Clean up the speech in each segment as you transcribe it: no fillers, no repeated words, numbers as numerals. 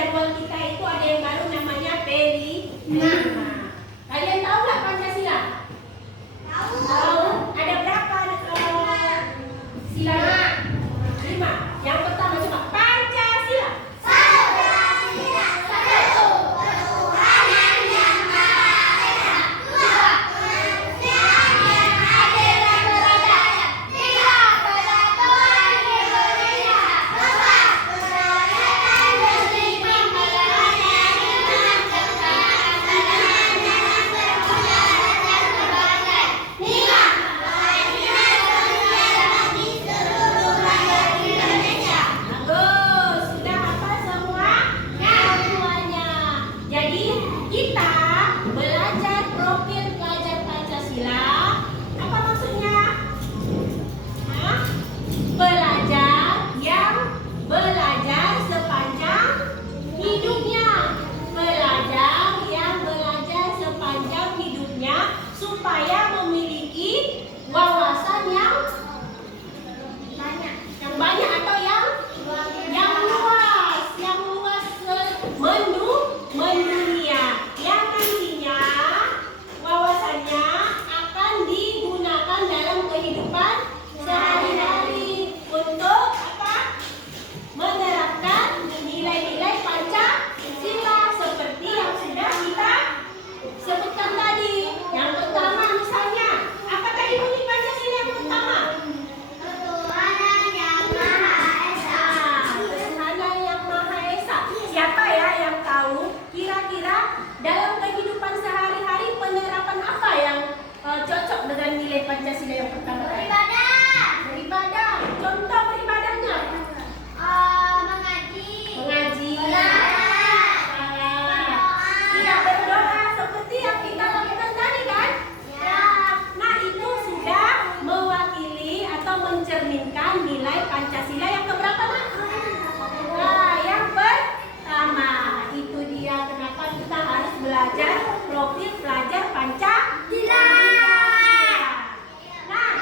jadwal kita itu ada yang baru namanya P5. Kalian tahu nggak Pancasila? Tahu. Ada berapa silanya? 5. Yang pertama coba Pancasila. Supaya memiliki wawasan yang banyak atau yang luas mendunia, yang nantinya wawasannya akan digunakan dalam kehidupan sehari-hari untuk apa? Menerapkan nilai-nilai Pancasila seperti yang sudah kita sebutkan tadi. Yang pertama misalnya, apa tadi bunyi Pancasila yang pertama? Ketuhanan yang Maha Esa. Ketuhanan yang Maha Esa. Siapa ya yang tahu kira-kira dalam kehidupan sehari-hari penerapan apa yang cocok dengan nilai Pancasila yang pertama? Beribadah. Contoh beribadahnya? Mengaji. Tidak berdoa seperti yang kita lakukan tadi kan? Nah itu sudah mewakili atau mencerminkan nilai Pancasila yang keberapa? Nah yang pertama. Itu dia kenapa kita harus belajar profil pelajar Pancasila. Nah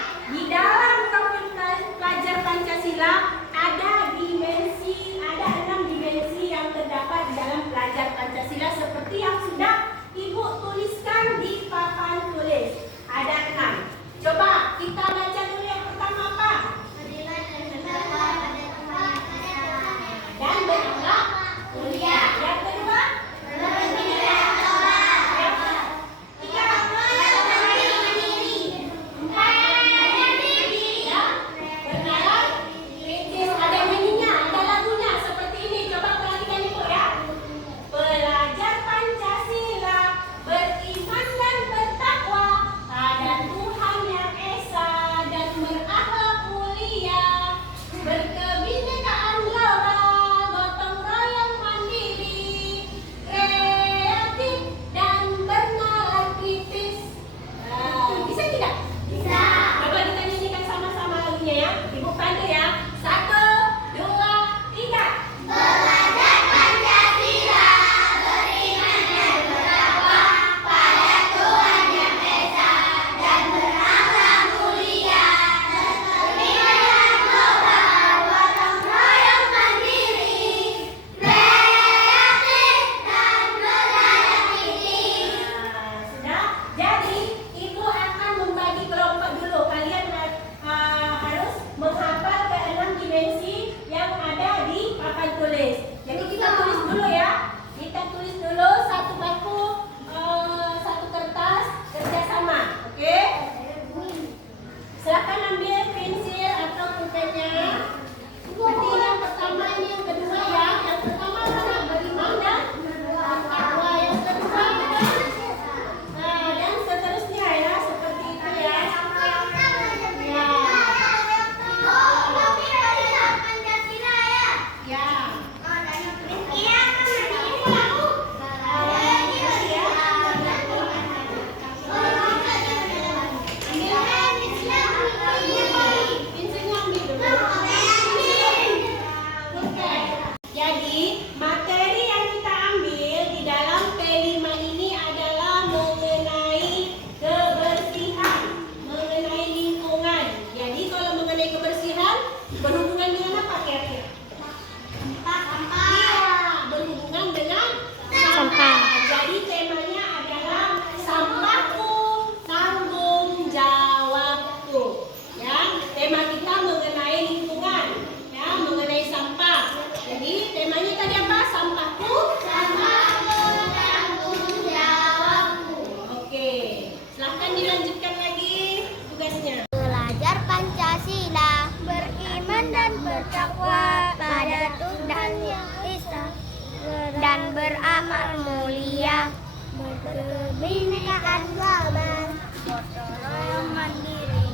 berakhlak mulia, berkebinekaan global, gotong royong mandiri,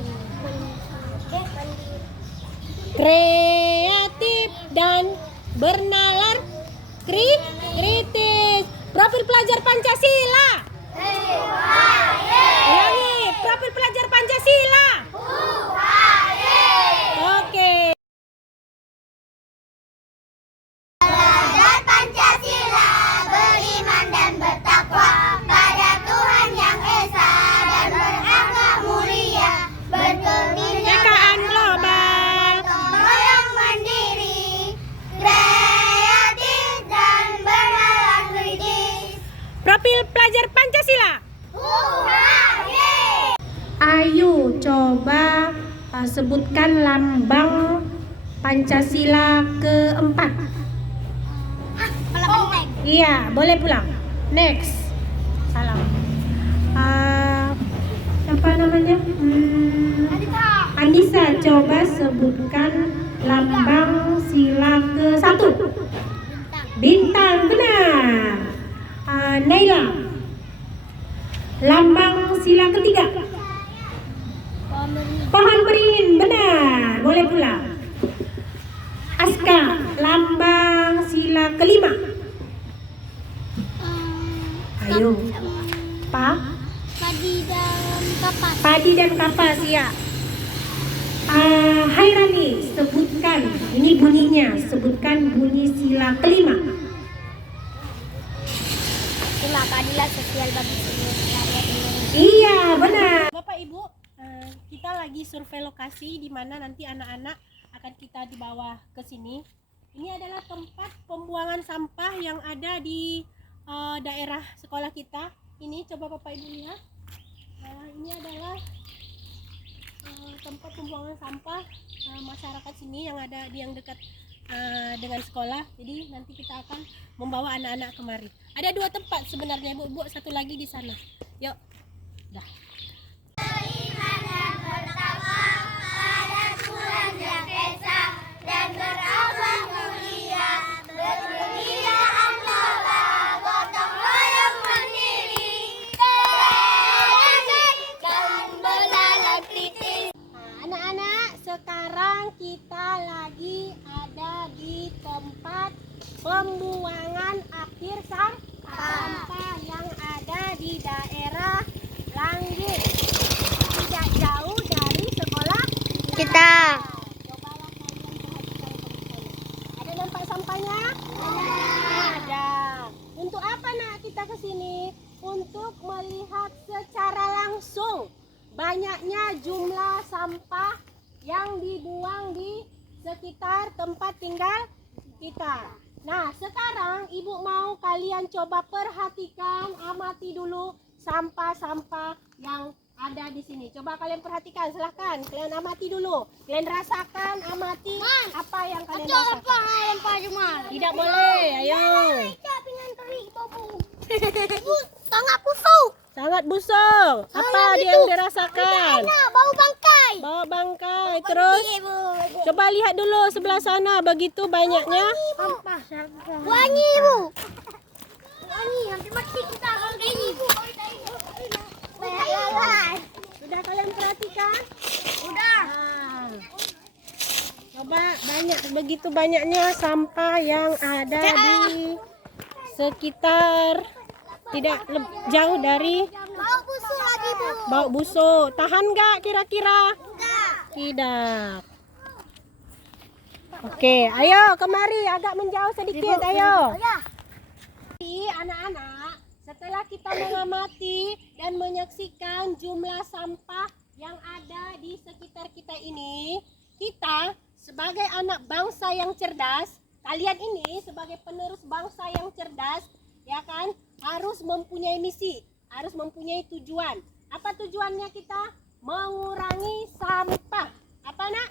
kreatif dan bernalar kritis. Profil pelajar Pancasila. Ulangi, profil pelajar Pancasila. Oke. Belajar Pancasila, beriman dan bertakwa pada Tuhan Yang Esa dan berakhlak mulia, berkebinekaan global, gotong royong mandiri, kreatif dan bernalar kritis. Profil pelajar Pancasila. Hurra! Ayo coba sebutkan lambang Pancasila keempat. Kepala banteng. Iya, boleh pulang. Next. Salam. Apa namanya? Anissa, coba sebutkan lambang sila ke-1. Bintang, benar. Naila, lambang sila ke-3. Pohon beringin, benar. Boleh pulang. Aska, lambang sila ke-5. Ayo. Padi dan kapas. Padi dan kapas, ya. Hairani, sebutkan. Ini bunyinya. Sebutkan bunyi sila ke-5. Terima keadilan sosial bagi seluruh rakyat Indonesia. Iya, benar. Bapak Ibu, kita lagi survei lokasi di mana nanti anak-anak akan kita dibawa ke sini. Ini adalah tempat pembuangan sampah yang ada di daerah sekolah kita. Ini coba Bapak Ibu lihat. Ini adalah tempat pembuangan sampah masyarakat sini yang ada yang dekat dengan sekolah. Jadi nanti kita akan membawa anak-anak kemari. Ada 2 tempat sebenarnya, Bu. Satu lagi di sana. Yuk. Dah. Beriman dan bertakwa pada Tuhan Yang Esa dan berakhlak mulia, berkebinekaan global, gotong royong mandiri, kreatif dan bernalar kritis. Anak-anak, sekarang kita lagi ada di tempat pembuangan akhir sampah yang ada di daerah Langgit. Tidak jauh dari sekolah Kita. Cobalah kalian perhatikan baik-baik. Ada nampak sampahnya? Ada. Untuk apa nak kita ke sini? Untuk melihat secara langsung banyaknya jumlah sampah yang dibuang di sekitar tempat tinggal kita. Nah, sekarang Ibu mau kalian coba perhatikan, amati dulu sampah-sampah yang ada di sini. Coba kalian perhatikan, silahkan. Kalian amati dulu. Kalian rasakan, amati apa yang kalian rasakan. Tidak boleh, ayo. Sangat busuk. Sangat busuk. Apa yang dirasakan? Bau bangkai. Bawa bangkai. Terus coba lihat dulu sebelah sana. Begitu banyaknya. Wangi, Bu. Wangi, hampir mati kita kalau kayak gini, Bu. Sudah kalian perhatikan? Udah. Nah, coba begitu banyaknya sampah yang ada di sekitar tidak jauh dari Bau busuk lagi, Bu. bau busuk. Tahan nggak kira-kira? Enggak. Tidak. Oke, ayo kemari agak menjauh sedikit, ayo. Ya. Anak-anak, setelah kita mengamati dan menyaksikan jumlah sampah yang ada di sekitar kita ini, kita sebagai anak bangsa yang cerdas, kalian ini sebagai penerus bangsa yang cerdas, ya kan, harus mempunyai misi, harus mempunyai tujuan. Apa tujuannya kita? Mengurangi sampah. Apa nak?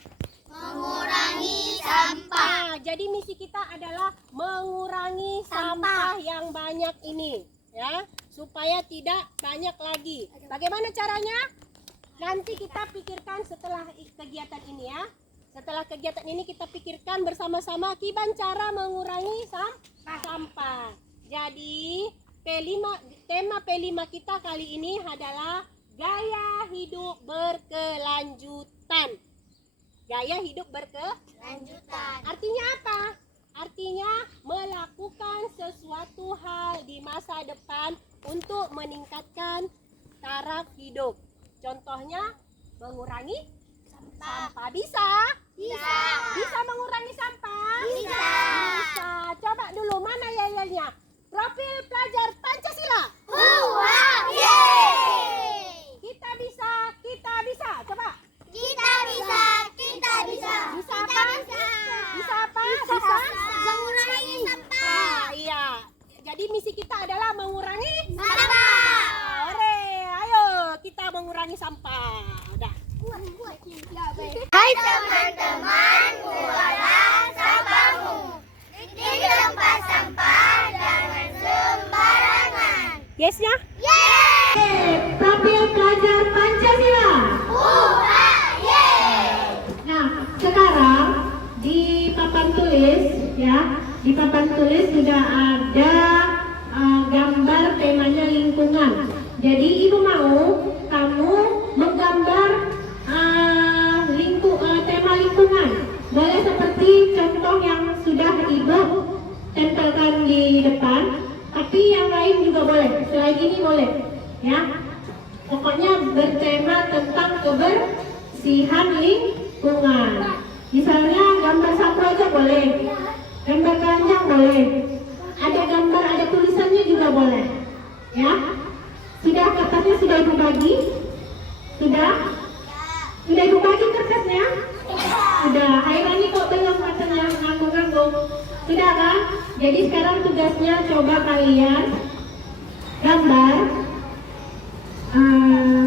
Mengurangi sampah. Nah, jadi misi kita adalah mengurangi sampah yang banyak ini, ya, supaya tidak banyak lagi. Bagaimana caranya? Nanti kita pikirkan setelah kegiatan ini, ya. Setelah kegiatan ini kita pikirkan bersama-sama gimana cara mengurangi sampah. Jadi tema P5 kita kali ini adalah gaya hidup berkelanjutan. Gaya hidup berkelanjutan. Artinya apa? Artinya melakukan sesuatu hal di masa depan untuk meningkatkan taraf hidup. Contohnya mengurangi sampah. Bisa? Bisa. Bisa mengurangi sampah? Bisa. Bisa. Coba dulu, mana yayanya? Profil pelajar Pancasila. Yeay. Kita bisa, kita bisa. Coba. Kita bisa, kita bisa. Bisa apa? Bisa apa? Bisa? Mengurangi sampah. Iya. Jadi misi kita adalah mengurangi Sampah. Ore, ayo kita mengurangi sampah. Udah. Hai teman-teman, buanglah sampahmu di tempat sampah, jangan sembarangan. Yes ya? Yeay. Profil pelajar Pancasila. Yeay. Nah, sekarang di papan tulis ya, di papan tulis sudah ada gambar temanya lingkungan. Jadi ibu mau kamu menggambar tema lingkungan. Boleh seperti contoh yang sudah ibu tempelkan di depan, tapi yang lain juga boleh. Selain ini boleh, ya. Pokoknya bertema tentang kebersihan lingkungan. Misalnya gambar sapu aja boleh, gambar keranjang boleh, ada gambar, ada tulisannya juga boleh, ya. Sudah kertasnya sudah ibu bagi? Sudah ibu bagi kertasnya? Sudah. Hairani kok belum, katanya nganggung-nganggung. Sudah kan? Jadi sekarang tugasnya coba kalian gambar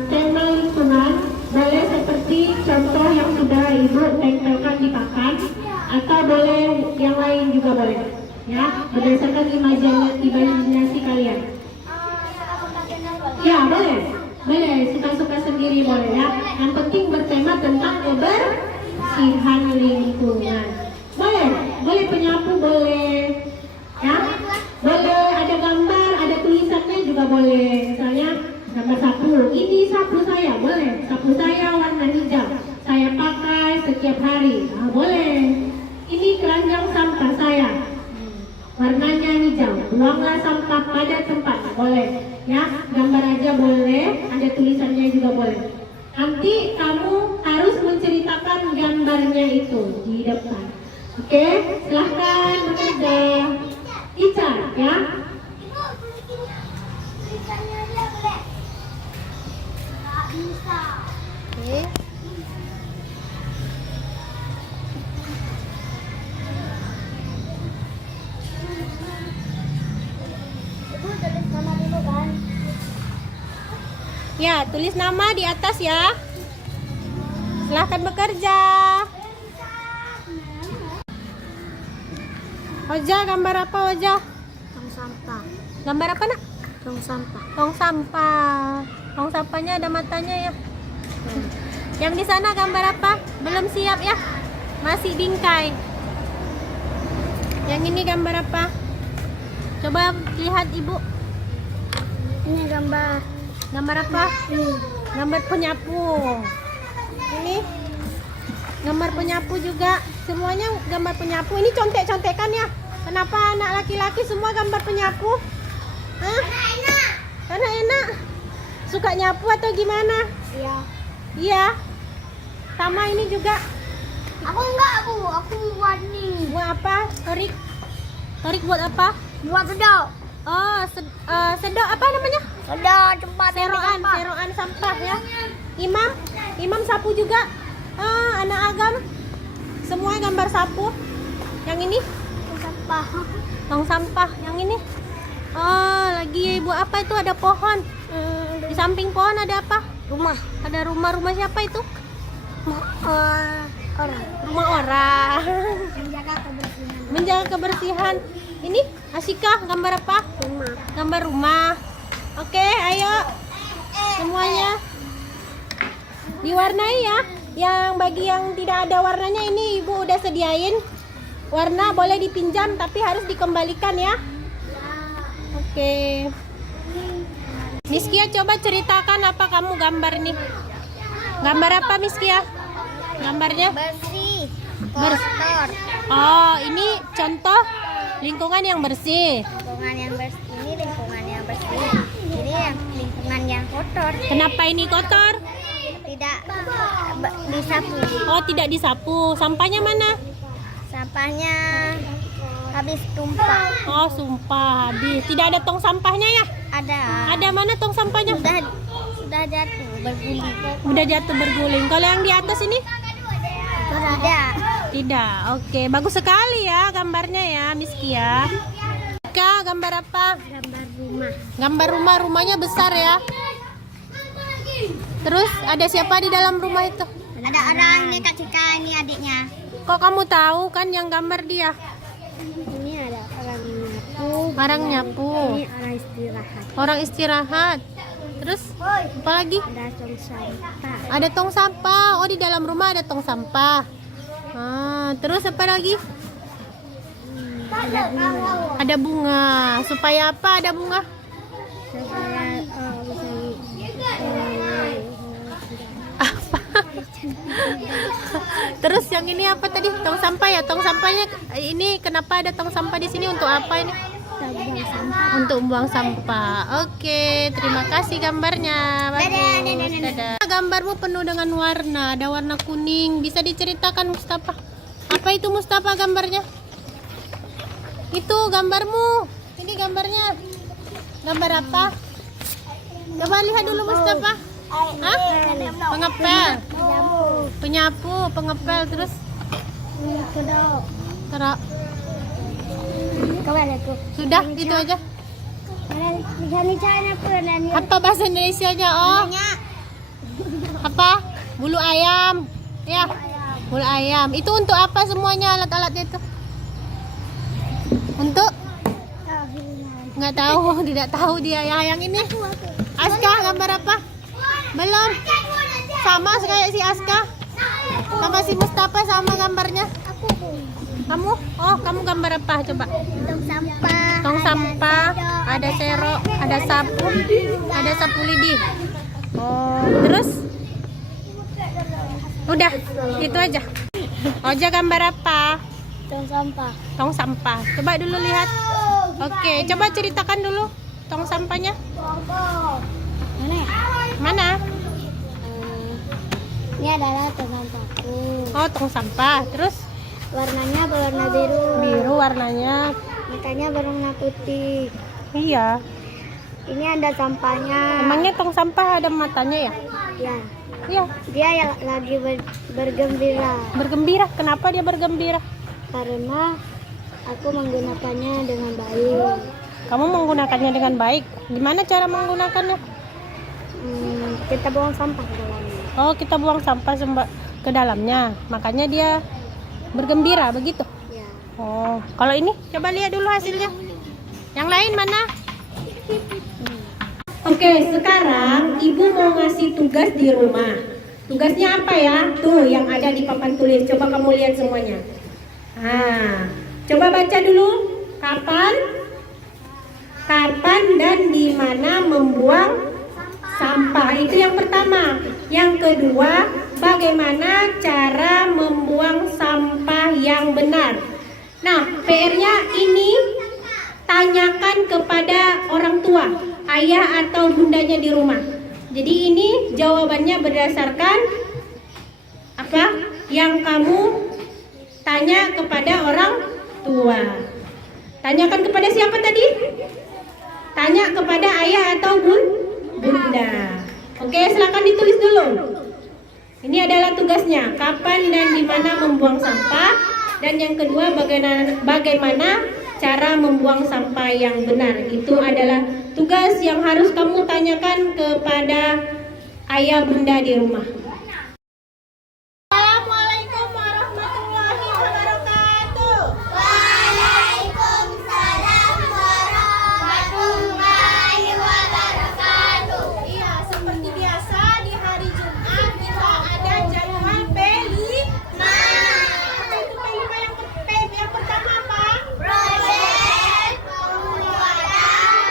tema lingkungan. Boleh seperti contoh yang sudah ibu tempelkan di papan, atau boleh yang lain juga boleh, ya, berdasarkan imajinasi kalian. Ya boleh, suka-suka sendiri boleh ya. Yang penting bertema tentang kebersihan lingkungan. Boleh penyapu boleh, ya. Boleh ada gambar, ada tulisannya juga boleh. Misalnya gambar sapu. Ini sapu saya, boleh. Sapu saya warna hijau. Saya pakai setiap hari. Nah, boleh. Ini keranjang sampah saya. Warnanya hijau. Buanglah sampah pada tempat. Boleh. Ya, gambar aja boleh, ada tulisannya juga boleh. Nanti kamu harus menceritakan gambarnya itu di depan. Oke, silahkan bekerja. Ica, ya. Ibu, tulisannya aja boleh? Nggak bisa. Oke. Ibu tulis nama dulu kan? Ya, tulis nama di atas ya. Silahkan bekerja. Oja, gambar apa Oja? Tong sampah. Gambar apa nak? Tong sampah. Tong sampah. Tong sampahnya ada matanya ya. Yang di sana gambar apa? Belum siap ya? Masih bingkai. Yang ini gambar apa? Coba lihat ibu. Ini gambar. Gambar apa? Gambar penyapu. Ini gambar penyapu juga. Semuanya gambar penyapu. Ini contek-contekan ya. Kenapa anak laki-laki semua gambar penyapu? Hah? Karena enak. Suka nyapu atau gimana? Iya. Iya. Sama ini juga. Aku enggak, Bu. Aku buat nih. Buat apa? Torik. Torik buat apa? Buat sedot. Oh, sedot apa namanya? Sedot tempat Seroan sampah ya. Imam sapu juga. Anak agam. Semua gambar sapu. Yang ini sampah. tong sampah. Yang ini. Oh, lagi buat apa itu? Ada pohon. Di samping pohon ada apa? Rumah. Ada rumah siapa itu? Orang. Rumah orang. Menjaga kebersihan. Menjaga kebersihan. Ini Asika gambar apa? Rumah. Gambar rumah. Oke, ayo semuanya diwarnai ya. Yang bagi yang tidak ada warnanya ini ibu udah sediain warna, boleh dipinjam tapi harus dikembalikan ya. Oke. Miskia, coba ceritakan apa kamu gambar nih. Gambar apa Miskia? Gambarnya? Bersih. Bersih. Kotor. Oh, ini contoh lingkungan yang bersih. Lingkungan yang bersih. Ini lingkungan yang bersih. Ini yang lingkungan yang kotor. Kenapa ini kotor? Tidak disapu. Oh, tidak disapu. Sampahnya mana? Sampahnya habis tumpah. Oh, sumpah habis. Tidak ada tong sampahnya ya? Ada. Ada mana tong sampahnya? Sudah jatuh berguling. Udah jatuh berguling. Kalau yang di atas ini? Tidak. Tidak. Oke, bagus sekali ya gambarnya ya, Miskia. Kak, gambar apa? Gambar rumah. Gambar rumah, rumahnya besar ya. Terus ada siapa di dalam rumah itu? Ada orang ini Kak Cika, ini adiknya. Kok kamu tahu kan yang gambar dia? Ini ada orang nyapu. Orang nyapu. Ini orang istirahat. Orang istirahat. Terus apa lagi? Ada tong sampah. Ada tong sampah. Oh, di dalam rumah ada tong sampah. Terus apa lagi? Ada bunga. Ada bunga. Supaya apa ada bunga? Supaya Apa? Terus yang ini apa tadi? Tong sampah ya? Tong sampahnya ini kenapa ada tong sampah di sini? Untuk apa ini? buang sampah. Untuk buang sampah. Oke, terima kasih gambarnya. Bagus. Dadah. Gambarmu penuh dengan warna. Ada warna kuning. Bisa diceritakan Mustafa? Apa itu Mustafa gambarnya? Itu gambarmu. Ini gambarnya. Gambar apa? Coba lihat dulu Mustafa. Hah? Pengepel. Penyapu, pengepel, terus taruh. Sudah, itu aja. Apa bahasa Indonesianya? Oh, apa? Bulu ayam. Ya, bulu ayam. Itu untuk apa semuanya alat-alatnya itu? Untuk? Nggak tahu, tidak tahu dia. Yang ini? Aska, gambar apa? Belum. Sama kayak si Aska. Sama si Mustafa sama gambarnya. Kamu? Oh, kamu gambar apa? Coba. Tong sampah. Tong sampah, ada serok, ada sapu lidi. Oh, terus? Udah, itu aja. Oja gambar apa? Tong sampah. Tong sampah. Coba dulu lihat. Oke, coba ceritakan dulu tong sampahnya. Mana ya? Mana? Ini adalah tong sampahku. Oh, tong sampah. Terus? Warnanya berwarna biru. Biru warnanya. Matanya berwarna putih. Iya. Ini ada sampahnya. Emangnya tong sampah ada matanya ya? Ya. Iya. Dia yang lagi bergembira. Bergembira. Kenapa dia bergembira? Karena aku menggunakannya dengan baik. Kamu menggunakannya dengan baik. Gimana cara menggunakannya? Kita buang sampah ke dalamnya. Oh, kita buang sampah ke dalamnya. Makanya dia bergembira begitu. Ya. Oh, kalau ini coba lihat dulu hasilnya. Yang lain mana? Oke, sekarang ibu mau ngasih tugas di rumah. Tugasnya apa ya? Tuh, yang ada di papan tulis. Coba kamu lihat semuanya. Coba baca dulu. Kapan dan di mana membuang sampah. Itu yang pertama. Yang kedua, bagaimana cara membuang sampah yang benar. Nah, PR-nya ini tanyakan kepada orang tua, ayah atau bundanya di rumah. Jadi ini jawabannya berdasarkan apa yang kamu tanya kepada orang tua. Tanyakan kepada siapa tadi? Tanya kepada ayah atau bunda. Oke, silakan ditulis dulu. Ini adalah tugasnya, kapan dan di mana membuang sampah. Dan yang kedua, bagaimana cara membuang sampah yang benar. Itu adalah tugas yang harus kamu tanyakan kepada ayah bunda di rumah. Assalamualaikum warahmatullahi wabarakatuh. Waalaikumsalam warahmatullahi wabarakatuh. Iya, seperti biasa di hari Jumat kita ada jadwal pelima. Apa itu pelima yang pertama apa? Proyek penguatan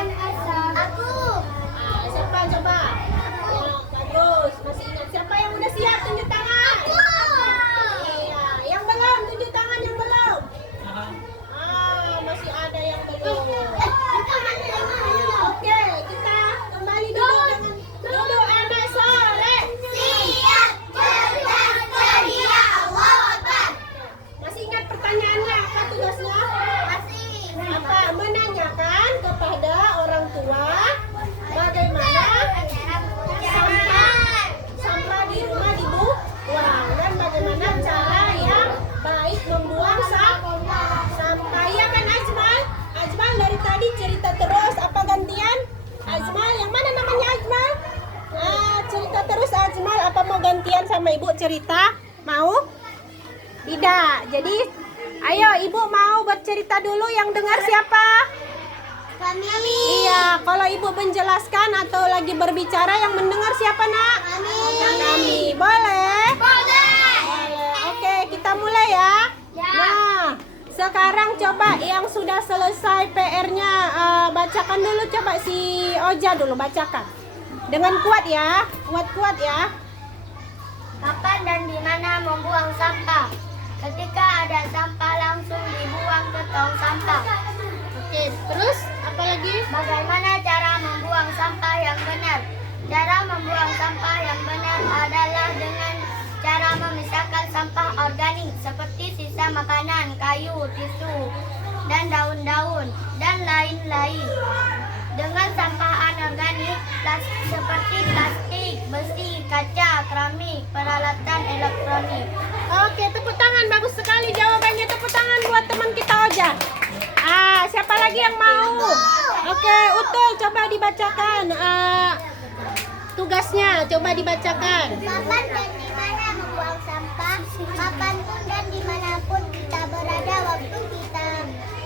Aku. Siapa coba? Ya, bagus. Masih ingat siapa yang udah siap tunjuk tangan? Iya, yang belum tunjuk tangan yang belum. Masih ada yang belum. Oke, kita kembali duduk dengan duduk anak soleh. Masih ingat pertanyaannya apa tugasnya? Apa? Menanyakan kepada orang tua bagaimana sampah di rumah dibuang dan bagaimana cara yang baik membuang sampah. Ya kan Ajmal? Ajmal dari tadi cerita terus. Apa gantian? Ajmal, yang mana namanya Ajmal? Cerita terus Ajmal. Apa mau gantian sama ibu cerita? Mau? Tidak. Jadi ayo ibu mau bercerita dulu, yang dengar siapa? Kami. Iya, kalau ibu menjelaskan atau lagi berbicara yang mendengar siapa nak? Kami. Boleh? Boleh. Oke, kita mulai ya. Nah, sekarang coba yang sudah selesai PR-nya bacakan dulu, coba si Oja dulu bacakan. Dengan kuat ya, kuat-kuat ya. Kapan dan di mana membuang sampah? Ketika ada sampah langsung dibuang ke tong sampah. Oke, terus apa lagi? Bagaimana cara membuang sampah yang benar? Cara membuang sampah yang benar adalah dengan cara memisahkan sampah organik seperti sisa makanan, kayu, tisu, dan daun-daun, dan lain-lain. Dengan sampah anorganik seperti plastik, besi, kaca, keramik, peralatan elektronik. Oke, tepuk tangan, bagus sekali jawabannya. Tepuk tangan buat teman kita Oja. Siapa lagi yang mau? Oke, Utul coba dibacakan tugasnya, coba dibacakan. Kapan dan di mana membuang sampah? Kapanpun dan dimanapun kita berada, waktu kita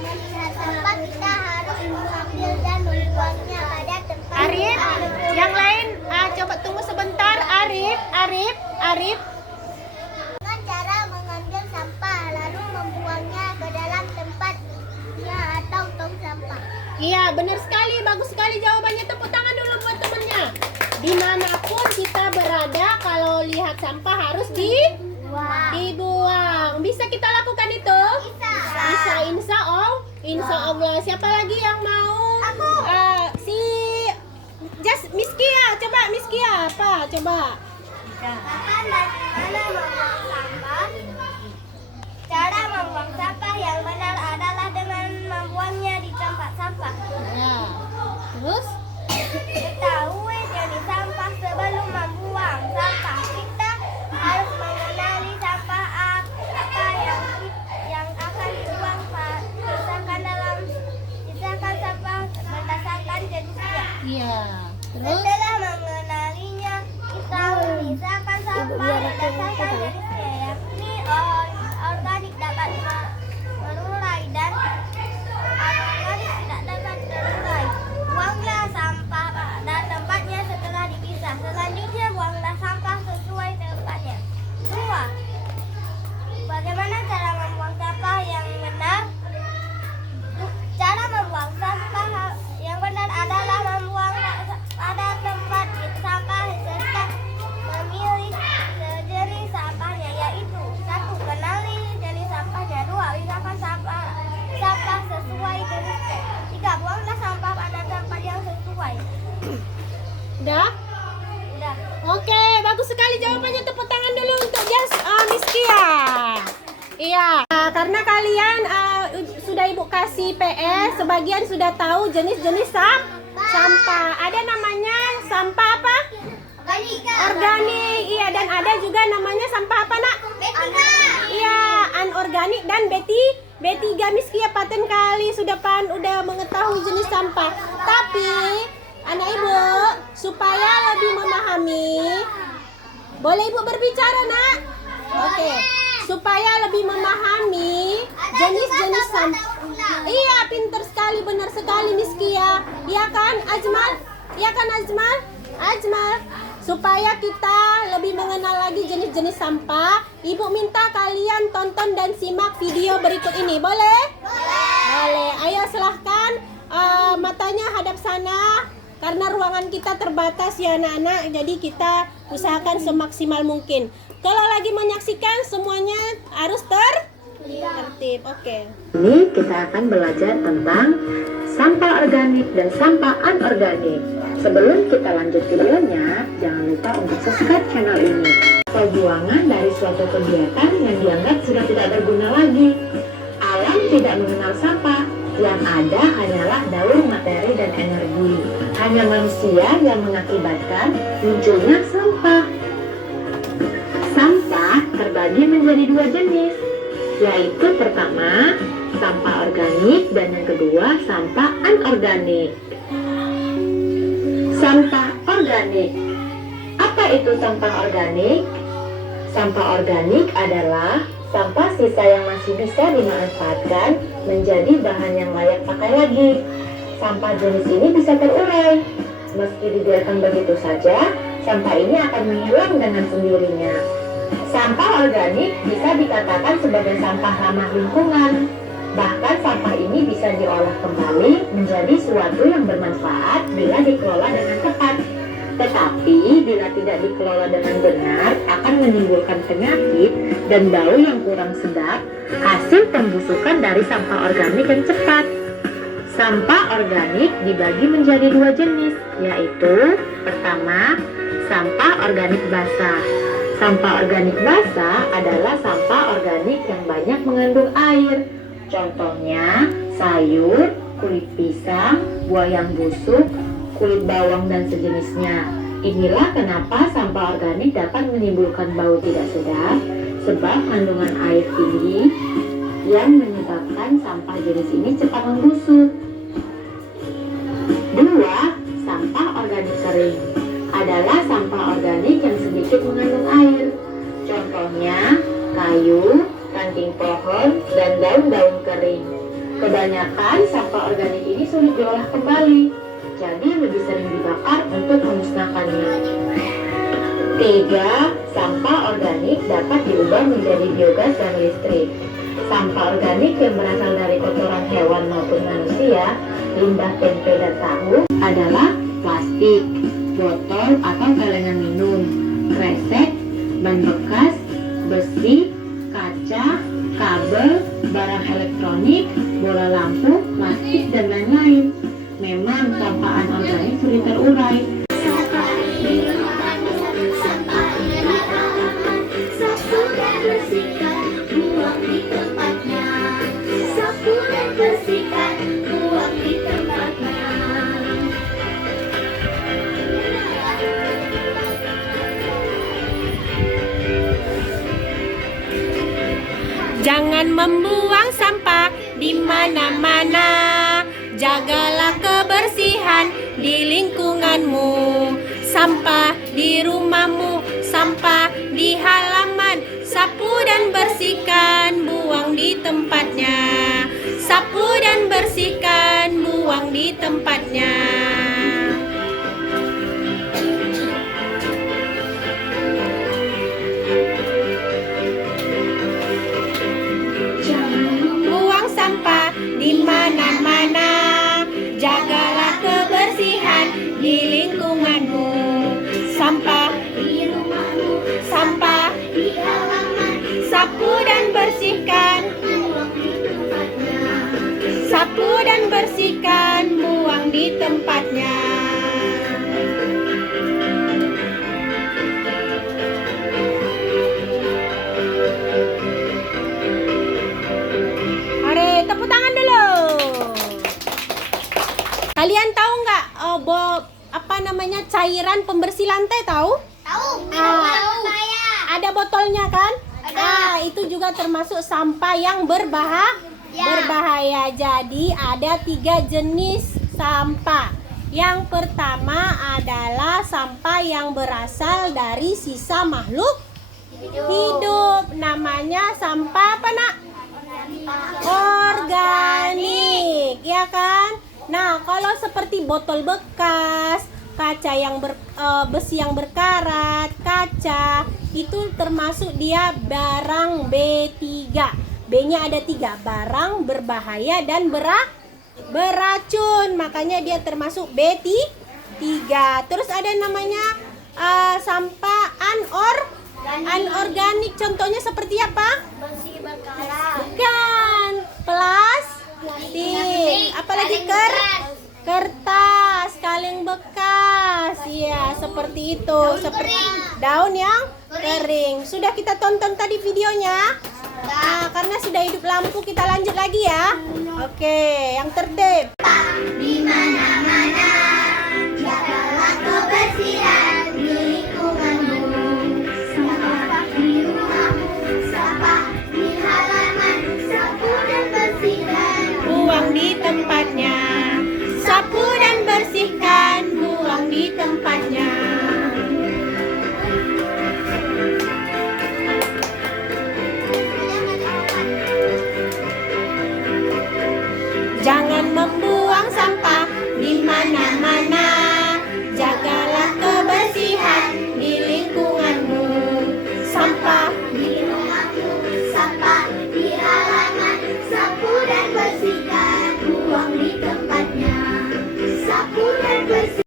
melihat sampah kita harus mengambil dan membuangnya pada tempat. Arif, yang lain coba tunggu sebentar. Arif. Dengan cara mengambil sampah lalu membuangnya ke dalam tempatnya atau tong sampah. Iya, benar sekali, bagus sekali jawabannya. Tepuk tangan dulu buat temennya. Dimanapun kita berada, kalau lihat sampah harus dibuang. Bisa kita lakukan itu? Bisa. Insya Allah. Siapa lagi yang mau? Aku. Miskia, coba Miskia apa? Coba. Kapan dan mana membuang sampah? Cara membuang sampah yang benar adalah dengan membuangnya di tempat sampah. Ya. Terus? Ketahui jenis sampah sebelum membuang sampah. Kita harus mengenali sampah apa yang akan dibuang. Pisahkan sampah berdasarkan jenisnya. Iya. Terus? Setelah mengenalinya, kita memisahkan sampah berdasarkan jenisnya, yakni organik dapat terurai dan anorganik tidak dapat terurai. Buanglah sampah pada tempatnya setelah dipisah. Selanjutnya buanglah sampah sesuai tempatnya. 2. Bagaimana cara membuang sampah yang benar? Cara membuang sampah yang benar adalah membuang pada tempat sampah serta memilih sejenis sampahnya, yaitu 1. Kenali jenis sampahnya. 2. Pisahkan sampah sesuai jenisnya. 3. Buanglah sampah pada tempat yang sesuai. Udah? Udah. Oke, bagus sekali jawabannya. Tepuk tangan dulu untuk Miskia. Iya, karena kalian sudah ibu kasih PS, sebagian sudah tahu jenis-jenis sampah. Ada namanya sampah apa? Organik. Iya, dan ada juga namanya sampah apa nak? Iya, anorganik dan B3. Miskia paten kali sudah udah mengetahui jenis sampah. Tapi anak ibu supaya lebih memahami, boleh ibu berbicara nak? Oke. Supaya lebih memahami jenis-jenis sampah. Iya, pintar sekali, benar sekali Miskia. Iya kan Ajmal? Iya kan Ajmal? Supaya kita lebih mengenal lagi jenis-jenis sampah, ibu minta kalian tonton dan simak video berikut ini. Boleh? Boleh. Ayo silahkan matanya hadap sana. Karena ruangan kita terbatas ya anak-anak, jadi kita usahakan semaksimal mungkin. Kalau lagi menyaksikan semuanya harus tertib. Oke. Ini kita akan belajar tentang sampah organik dan sampah anorganik. Sebelum kita lanjut videonya, jangan lupa untuk subscribe channel ini. Perbuangan dari suatu kegiatan yang dianggap sudah tidak berguna lagi. Alam tidak mengenal sampah, yang ada hanyalah daur materi dan energi. Hanya manusia yang mengakibatkan munculnya sampah. Sampah terbagi menjadi dua jenis, yaitu pertama, sampah organik dan yang kedua, sampah anorganik. Sampah organik. Apa itu sampah organik? Sampah organik adalah sampah sisa yang masih bisa dimanfaatkan menjadi bahan yang layak pakai lagi. Sampah jenis ini bisa terurai. Meski dibiarkan begitu saja, sampah ini akan menghilang dengan sendirinya. Sampah organik bisa dikatakan sebagai sampah ramah lingkungan. Bahkan sampah ini bisa diolah kembali menjadi suatu yang bermanfaat bila dikelola dengan tepat. Tetapi bila tidak dikelola dengan benar akan menimbulkan penyakit dan bau yang kurang sedap, hasil pembusukan dari sampah organik yang cepat. Sampah organik dibagi menjadi dua jenis, yaitu pertama, sampah organik basah. Sampah organik basah adalah sampah organik yang banyak mengandung air. Contohnya sayur, kulit pisang, buah yang busuk, kulit bawang dan sejenisnya. Inilah kenapa sampah organik dapat menimbulkan bau tidak sedap, sebab kandungan air tinggi yang menyebabkan sampah jenis ini cepat membusuk. Dua, sampah organik kering adalah sampah organik yang sedikit mengandung air. Contohnya kayu, ranting pohon, dan daun-daun kering. Kebanyakan sampah organik ini sulit diolah kembali, jadi lebih sering dibakar untuk memusnahkannya. Tiga, sampah organik dapat diubah menjadi biogas dan listrik. Sampah organik yang berasal dari kotoran hewan maupun manusia, limbah tempe dan tahu adalah plastik, botol atau kalengan minum, kresek, ban bekas, besi, kaca, kabel, barang elektronik, bola lampu, plastik, dan lain-lain. Memang sampah anorganik sulit terurai. Jangan membuang sampah di mana-mana. Jagalah kebersihan di lingkunganmu. Sampah di rumahmu, sampah di halaman. Sapu dan bersihkan, buang di tempatnya. Sapu dan bersihkan, buang di tempatnya. Buang sampah di mana-mana. Jagalah kebersihan di lingkunganmu. Sampah di rumahmu, sampah di halaman. Sapu dan bersihkan, sapu dan bersihkan, buang di tempatnya. Mari tepuk tangan dulu. Kalian tahu nggak apa namanya cairan pembersih lantai tahu? Tahu? Ada botolnya kan? Ada. Itu juga termasuk sampah yang berbahaya. Jadi ada 3 jenis sampah. Yang pertama adalah sampah yang berasal dari sisa makhluk hidup. Namanya sampah apa nak? Organik, ya kan? Nah, kalau seperti botol bekas, kaca yang besi yang berkarat, kaca, itu termasuk dia barang B3. B-nya ada 3, barang berbahaya dan beracun, makanya dia termasuk B3. Terus ada namanya sampah anorganik. Contohnya seperti apa? Besi berkarat. Bukan, plastik. Apalagi kertas, kaleng bekas. Iya, seperti itu. Seperti daun yang kering. Sudah kita tonton tadi videonya? Nah, karena sudah hidup lampu, kita lanjut lagi ya. Oke, yang tertib. Di mana-mana, jagalah kebersihan di lingkunganmu. Sampah di rumahmu, sampah di halaman, sapu dan bersihkan. Buang di tempatnya. Sapu dan bersihkan, buang di tempatnya. Jangan membuang sampah di mana-mana. Jagalah kebersihan di lingkunganmu. Sampah Di rumahmu, sampah di halaman, sapu dan bersihkan. Buang di tempatnya, sapu dan bersihkan.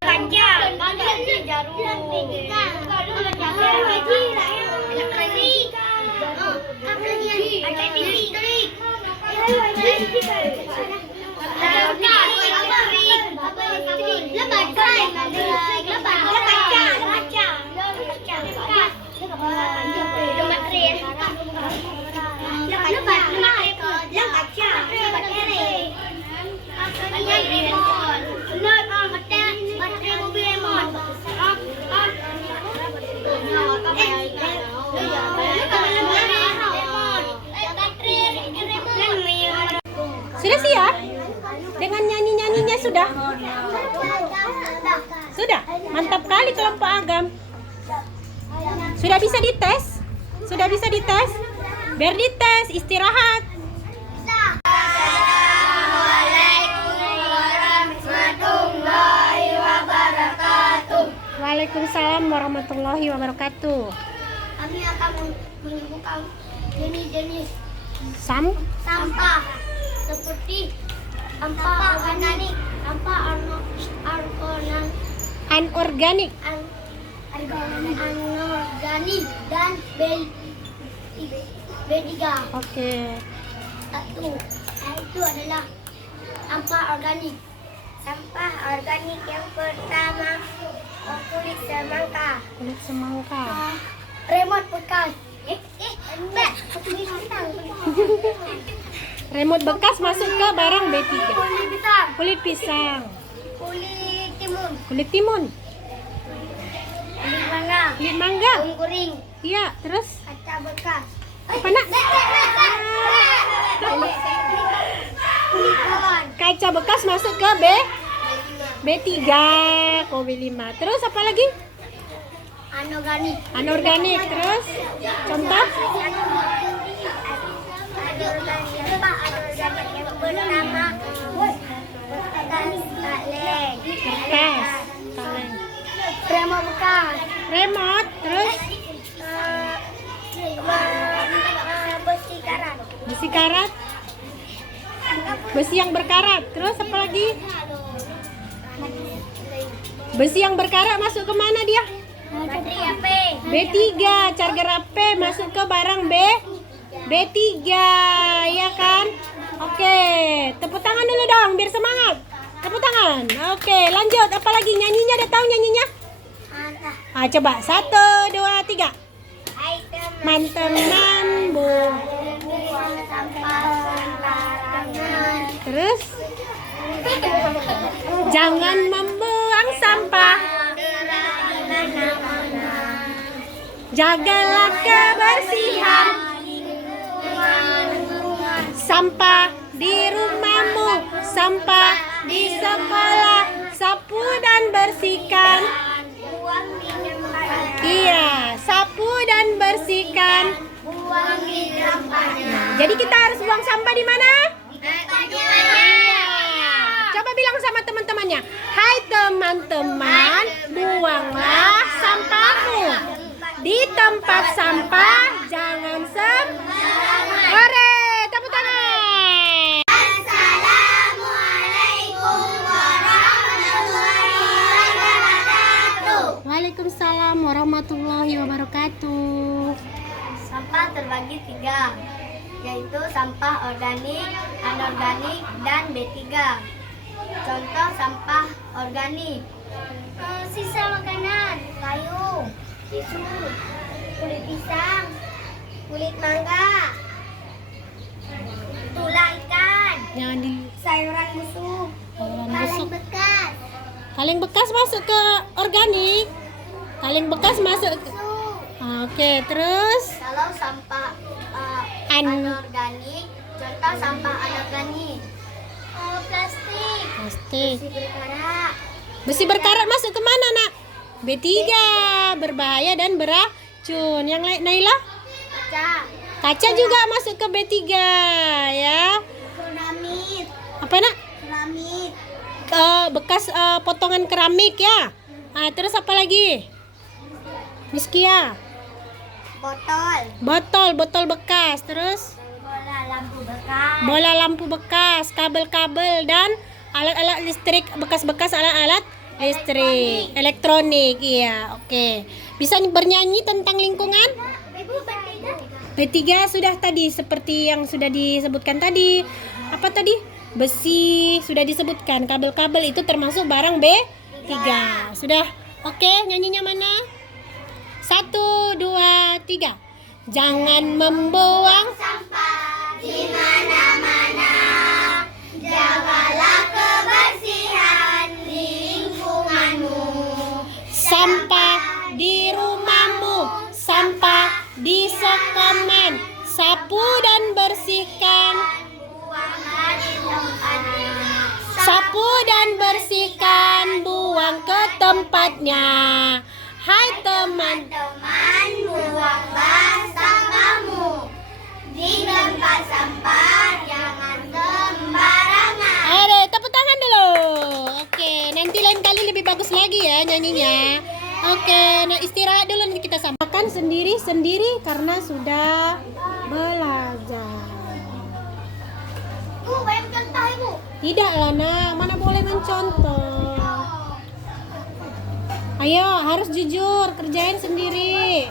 Sudah siap? Dengan nyanyi-nyanyinya sudah? Sudah? Mantap kali kelompok Agam. Sudah bisa dites? Sudah bisa dites? Biar dites, istirahat. Waalaikumsalam warahmatullahi wabarakatuh. Kami akan menyebutkan jenis-jenis Sampah seperti sampah organik, sampah anorganik. anorganik dan B3. Oke. Itu adalah sampah organik. Sampah organik yang pertama, kulit semangka, Kulit semangka. remote bekas. Enggak, Remote bekas masuk ke barang B3. kulit pisang, Kulit pisang. kulit timun, Kulit timun. kulit mangga, Kulit mangga. daun kuring, Iya, terus kaca bekas. apa nak? Kulit bawang, Kaca bekas masuk ke B3, ke B5. Terus apa lagi? anorganik. Anorganik. Terus contoh? Anorganik yang pertama, Kertas. Kaleng. remote bekas, Remote. Terus besi karat, besi karat. Besi yang berkarat. Terus apa lagi? Besi yang berkarat masuk ke mana dia? baterai HP, B3. Charger HP masuk ke barang B3, ya kan? Oke, tepuk tangan dulu dong biar semangat. Tepuk tangan. Oke, lanjut. Apa lagi nyanyinya? Udah tahu nyanyinya? Coba 1, 2, 3. Hai Teman-teman, buang sampah sembarangan. terus jangan membuang sampah. Jagalah kebersihan. Sampah di rumahmu, sampah di sekolah, sapu dan bersihkan. Buang di tempatnya. Iya, sapu dan bersihkan. Buang di tempatnya. Jadi kita harus buang sampah di mana? Tempatnya. Coba bilang sama teman-temannya. Hai teman-teman, buanglah sampahmu di tempat sampah, jangan sembarangan. Hore, tepuk tangan. Assalamualaikum. yaitu sampah organik, anorganik, dan B3. Contoh sampah organik: sisa makanan, kayu, tisu, kulit pisang, kulit mangga, tulang ikan, Jangan di sayuran busuk, sayuran kaleng busuk. bekas, Kaleng bekas masuk ke organik. Kaleng bekas masuk ke... busuk. Oke, terus Kalau sampah An- anorganik, contoh sampah anorganik: plastik, plastik. besi berkarat, Besi berkarat masuk ke mana, Nak? B3, berbahaya dan beracun. Yang lain, Naila? kaca, Kaca juga masuk ke B3 ya. keramik, Apa, Nak? keramik, Bekas potongan keramik ya. Terus apa lagi? Miskia. Botol bekas. Terus bola lampu bekas, bola lampu bekas, kabel-kabel dan alat-alat listrik, bekas-bekas alat-alat listrik, elektronik. Iya, oke. Bisa bernyanyi tentang lingkungan? Ibu bertiga. B3 sudah tadi, seperti yang sudah disebutkan tadi. Apa tadi? Besi sudah disebutkan. Kabel-kabel itu termasuk barang B3. Sudah. Oke, nyanyinya mana? 1, 2, 3. Jangan membuang Sampah di mana-mana, jagalah kebersihan lingkunganmu. sampah di rumahmu, sampah di sekoman. Sapu dan bersihkan. Buanglah di tempatnya. Sapu dan bersihkan, buang ke tempatnya. Hai teman. Teman, buanglah sampahmu di tempat sampah, jangan sembarangan. Aduh, tepuk tangan dulu. Oke, nanti lain kali lebih bagus lagi ya nyanyinya. Oke, nah istirahat dulu, nanti kita samakan sendiri-sendiri karena sudah belajar. Banyak contoh, Ibu. Tidak lah, Nak. Mana boleh mencontoh. Ayo, harus jujur, kerjain sendiri.